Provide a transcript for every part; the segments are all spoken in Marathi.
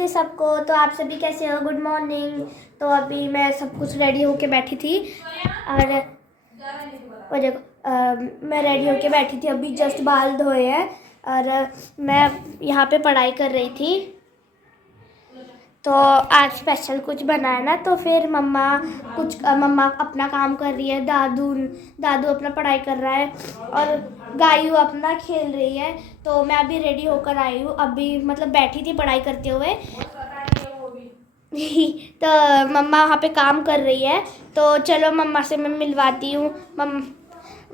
नमस्ते सबको। तो आप सभी कैसे हो? गुड मॉर्निंग तो अभी मैं सब कुछ रेडी होके बैठी थी। और देखो मैं रेडी होके बैठी थी। अभी जस्ट बाल धोए हैं। और मैं यहाँ पे पढ़ाई कर रही थी। तो आज स्पेशल कुछ बनाया ना तो फिर मम्मा कुछ, मम्मा अपना काम कर रही है। दादू दादू अपना पढ़ाई कर रहा है। और गायू अपना खेल रही है तो मैं अभी रेडी होकर आई हूँ। अभी मतलब बैठी थी पढ़ाई करते हुए। तो मम्मा वहाँ पे काम कर रही है। तो चलो मम्मा से मैं मिलवाती हूँ। मम,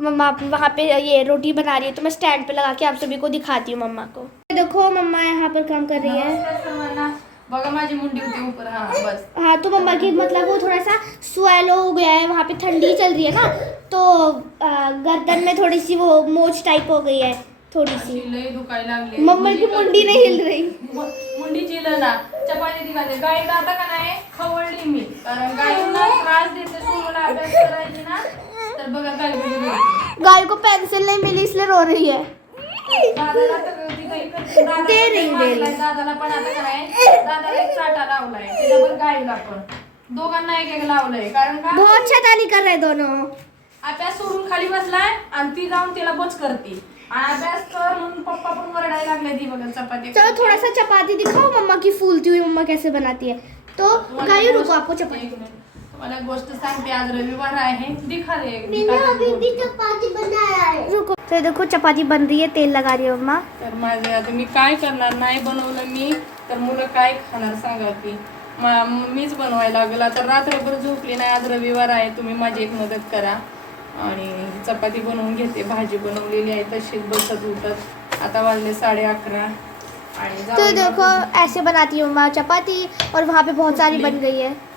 मम्मा वहाँ पे ये रोटी बना रही है तो मैं स्टैंड पे लगा के आप सभी को दिखाती हूँ मम्मा को। देखो, मम्मा यहाँ पर काम कर रही है। नमस्कार माझी मुंडी होती ऊपर. हा बस. हाँ तो मम्मा की मतलब वो थोड़ा सा स्वेलो हो गया है वहाँ पे ठंडी चल रही है ना तो गर्दन में थोड़ी सी वो मोच टाइप हो गई है थोड़ी सी लई लागली मम्मा की मुंडी नाही हिल रही. मुंडी चिरलं ना. चपाती दिखाते गाई आता का नाही खवळली मी. कारण गाईला त्रास देते सोनूला अभ्यास करायची ना तर बघा गाई गाय को पेंसिल नहीं मिली इसलिए रो रही है। दादाला तर मारलाय. पण आता का नाही दादाला एक चाटा लावलाय पण दोघांना एक एक लावलंय कारण का? बहुत शैतानी कर रहे दोनों. अभ्यास सोडून खाली बसलाय आणि ती जाऊन तिला बच करते. आणि अभ्यास कर म्हणून पप्पा पण वरडायला लागले ती बघा चपाती चलो थोड़ा सा चपाती दिखाओ मम्मा की फूलती हुई मम्मा कैसे बनाती है? तो एक रुको आपको चपाती. तुम्हाला एक गोष्ट सांगते आज रविवार आहे. दिखा रे दिखा. चपाती बनाया है. रुको तो देखो चपाती बन रही है तेल लगा रही है मम्मा। तर माझे आता मी काय करणार? नाही बनवलं मी तर मुलं काय खाणार सांगा ती मा- मीच बनवायला लागेल आता रात्रभर झोपली नाही आज रविवार आहे तुम्ही माझी एक मदत करा. आणि चपाती बनवून घेते भाजी बनवलेली आहे तशीच बसत उठत. आता वाजले साडे अकरा. आणि तो देखो ऐसे बनाती है चपाती और वहाँ पे बहुत सारी बन गई है।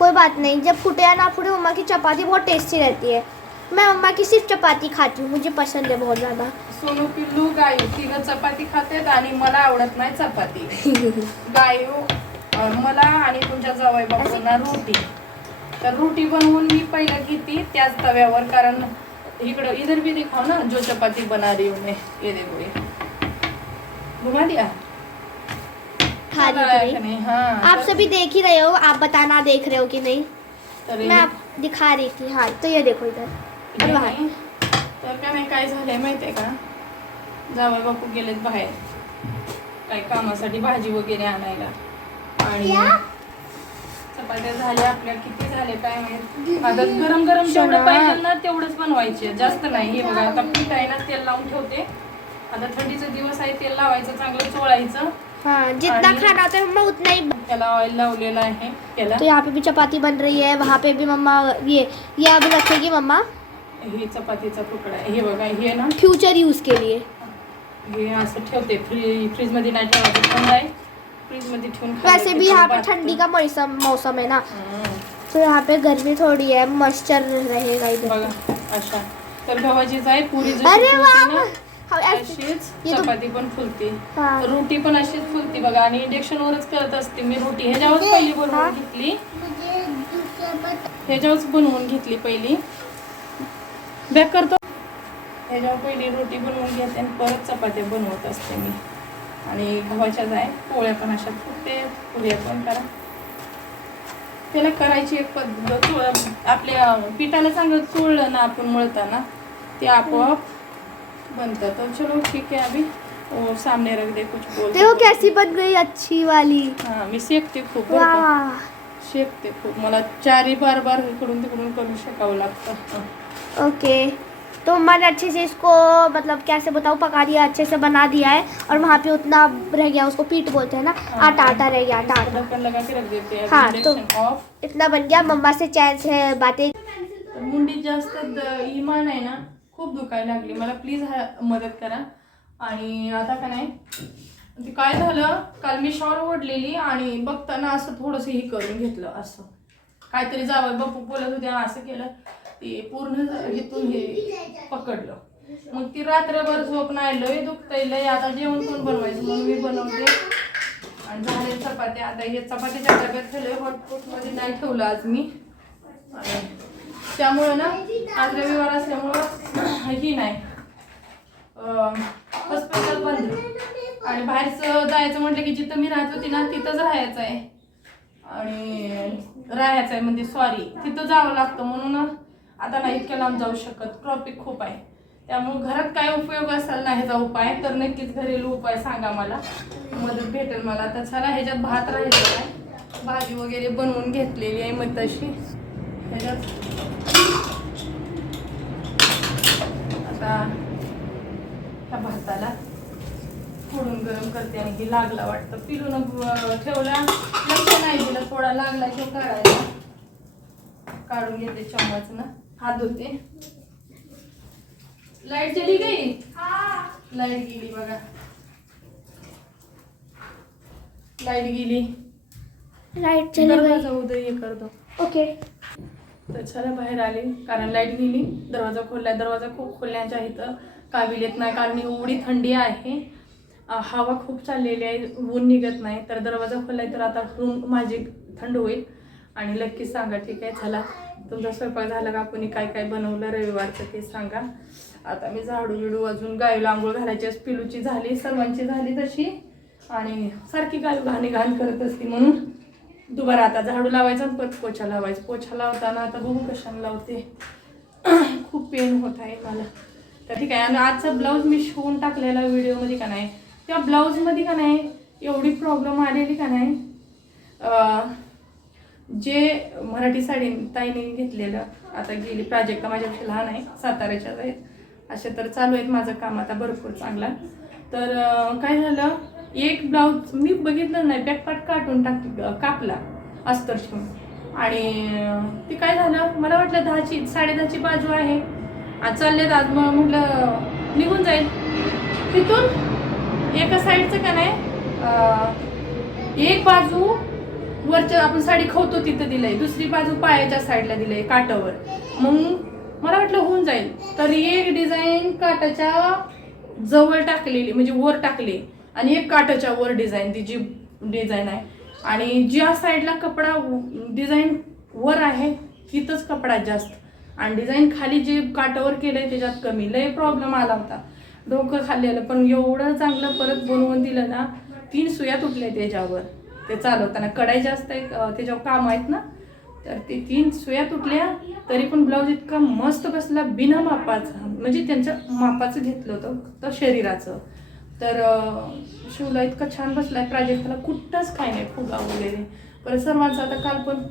कोई बात नहीं जब फूटे या ना फूटे मम्मा की चपाती बहुत टेस्टी रहती है। मैं मम्मा की सिर्फ चपाती खाती हूँ मुझे पसंद है बहुत ज़्यादा। सोनू पिल्लू गायू तिघं चपाती खातात आणि मला आवडत नाही चपाती. गायू अं, मला आणि तुमच्या जावई बापूंना रोटी. तर रोटी बनवून मी पहिलं घेते त्याच तव्यावर कारण इकडं इधर भी दिखाओ ना जो चपाती बना रही हूँ मैं ये देखो ये. घुमा दिया? खा रही? हाँ आप सभी देख ही रहे हो आप बताना देख रहे हो कि नहीं? तर मैं आप दिखा रही थी हाँ तो ये देखो इधर. तर का नाही। काय झालंय माहितीये का? जावई बापू गेलेत बाहेर. काय कामासाठी भाजी वगैरे आणायला. आणि चपात्या झाल्या आपल्या किती झाले काय माहीत? आता गरम गरम जेवढं शोना. पाहिजे ना तेवढंच बनवायचे. जास्त नाही हे बघा आता पीठ आहे ना तेल लावून ठेवते. आता थंडीचा दिवस आहे तेल लावायचं चांगलं चोळायचं. हाँ जितना खाना होता है मम्मा उतना ही त्याला ऑइल लावलेलं आहे त्याला तो यहाँ पे भी चपाती बन रही है वहाँ पे भी मम्मा ये ये अभी रखेगी मम्मा। हे चपातीचा तुकडा आहे हे बघा हे ना फ्यूचर यूज़ के लिए। हे असं ठेवते फ्री फ्रीज नाही ठेवायचं थंड आहे. फ्रीज ठेवून खाल्लं वैसे की भी यहाँ पे ठंडी का मौसम मौसम है ना। हम्म. तो यहाँ पे गर्मी थोड़ी है मॉइस्चर रहेगा इधर। बघा अशा. तर गव्हाचीच आहे पुरी जशी अरे वाह! ना, अशीच चपाती पण फुलते. रोटी पण अशीच फुलते बघा. आणि इंडक्शन वरच करत असते मी रोटी. ह्याच्यावरच पहिली. बनवून घेतली. ह्याच्यावरच बनवून घेतली पहिली. बॅक करतो. ह्याच्यावर पहिली रोटी बनवून घेते आणि परत चपात्या बनवत असते मी. आणि गव्हाच्याच आहे पोळ्या पण अशा फुटते. पुऱ्या पण करा. त्याला करायची एक पद्धत आपल्या पिठाला चांगलं चोळलं ना आपण मळताना ते आपोआप बनतं तर चलो ठीक है अभी। वो सामने रख दे कुछ बोल देखो कैसी बन गई अच्छी वाली। हा मी शेकते खूप शेकते खूप। मला चारी बार बार इकडून तिकडून करून शेकावं लागतं. ओके। तो मैंने अच्छे से इसको मतलब कैसे बताऊँ पका दिया अच्छे से बना दिया है। और वहाँ पे उतना रह गया उसको पीट बोलते हैं ना। आटा आटा रह गया आटा आटा। लगा के रख देते हैं। हाँ, तो- इतना बन गया। मम्मा से चैन से बातें मुंडीत जास्त इमान आहे ना। खूप दुखायला लागली. मला प्लीज मदत करा. आणि आता का नाही ते काय झालं काल मी शॉल ओढलेली आणि बघताना असं थोडंसं हे करून घेतलं असं. काहीतरी जावं बापू बोलत होते असं केलं. ते पूर्ण इथून हे पकडलं. मग ती रात्रभर झोप नाही लय दुखतंय लय. आता जेवण कोण बनवायचं म्हणून मी बनवते. आणि झाले चपात्या आता हे चपात्याच्या डब्यात ठेवले हॉटपॉटमध्ये नाही ठेवलं आज मी. आणि त्यामुळं ना आज रविवार असल्यामुळं ही नाही. हॉस्पिटल बंद. आणि बाहेरचं जायचं म्हटलं की जिथं मी राहत होती ना तिथंच राहायचं आहे. आणि राहायचं आहे म्हणजे सॉरी तिथं जावं लागतं म्हणून आता नाही इतक्या लांब जाऊ शकत. ट्रॉपिक खूप आहे. त्यामुळे घरात काय उपयोग असेल ना ह्याचा उपाय तर नक्कीच घरेलू उपाय सांगा मला. मदत भेटेल मला. तर चला ह्याच्यात भात राहिलेला आहे. भाजी वगैरे बनवून घेतलेली आहे मग तशी. ह्याच्यात आता ह्या भाताला फोडून गरम करते आणि की लागला वाटतं. पिलून ठेवला. लक्ष नाही दिलं. थोडा लागला की काढायला. काढून घेते चम्मचनं. हात धुते. लाइट चली गई लाइट गेली बघा. लाइट गेली. राइट चले उदय हे करतो. ओके. तर चला बाहेर आले. कारण लाइट गेली. दरवाजा खोलला. दरवाजा खूप खोलण्याच्या इथं काबिल येत नाही. कारण एवढी थंडी आहे. हवा खूप चाललेली आहे. ऊन निघत नाही. तर दरवाजा खोललाय तर आता रूम माझी थंड होईल. आणि नक्कीच सांगा ठीक आहे? चला. तुमचा स्वयंपाक झाला का? कोणी काय काय बनवलं? रविवारचं ते सांगा. आता मी झाडू बिडू अजून गायला आंघोळ घालायची पिलूची झाली. सर्वांची झाली तशी. आणि सारखी गाय घाणी घाण करत असते म्हणून. दुबारा आता झाडू लावायचा आणि परत पोछा लावायचा. पोछा लावताना आता बघू कशाला लावते. खूप पेन होत आहे मला. तर ठीक आहे आणि आजचा ब्लाऊज मी शिवून टाकलेला व्हिडिओमध्ये का नाही? त्या ब्लाऊजमध्ये का नाही एवढी प्रॉब्लेम आलेली का नाही? जे मराठी साडी ताईने घेतलेलं आता गेली प्राजक्ता माझ्यापेक्षा लहान आहे साताऱ्याच्याच आहेत. असे तर चालू आहेत माझं काम आता भरपूर चांगला. तर काय झालं? एक ब्लाऊज मी बघितलं नाही बॅकपाट काटून टाक कापला अस्तर शिवून आणि ते काय झालं? मला वाटलं दहाची साडेदहाची बाजू आहे. आज चाललेत आज मग म्हटलं निघून जाईल. तिथून एका साईडचं का नाही एक बाजू वरच्या आपण साडी खवतो तिथं दिलंय. दुसरी बाजू पायाच्या साईडला दिलंय काटावर मग मला वाटलं होऊन जाईल. तर एक डिझाईन काटाच्या जवळ टाकलेली म्हणजे वर टाकली. आणि एक काटाच्या वर डिझाईन ती जी डिझाईन आहे. आणि ज्या साईडला कपडा डिझाईन वर आहे तिथंच कपडा जास्त. आणि डिझाईन खाली जे काटावर केलं आहे त्याच्यात कमी. लय प्रॉब्लेम आला होता. डोकं खाल्लेलं. पण एवढं चांगलं परत बनवून दिलं ना तीन सुया तुटल्या त्याच्यावर. ते चालवताना. कडाई जास्त आहे त्याच्यावर काम आहेत ना तर ते तीन सुया तुटल्या तरी पण ब्लाऊज इतका मस्त बसला बिना मापाचा. म्हणजे त्यांच्या मापाचं घेतलं होतं तर शरीराचं. तर शिवला इतका छान बसलाय. प्राजक्ताला कुठंच काय नाही फुगा वगैरे परत सर्वांचं आता काल पण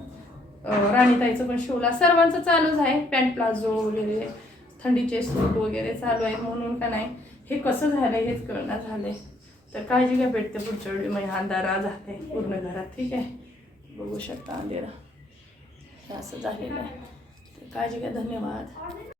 राणीताईचं पण शिवला. सर्वांचं चालूच आहे. पॅन्ट प्लाझो वगैरे थंडीचे सूट वगैरे चालू आहेत म्हणून का नाही. हे कसं झालंय हेच कळणार झालंय. तर काळजी घ्या भेटते पुढच्या वेळी. म्हणजे अंधारा झाले पूर्ण घरात. ठीक आहे? बघू शकता अंधेरा. हे असं झालेलं आहे. तर काळजी घ्या. धन्यवाद.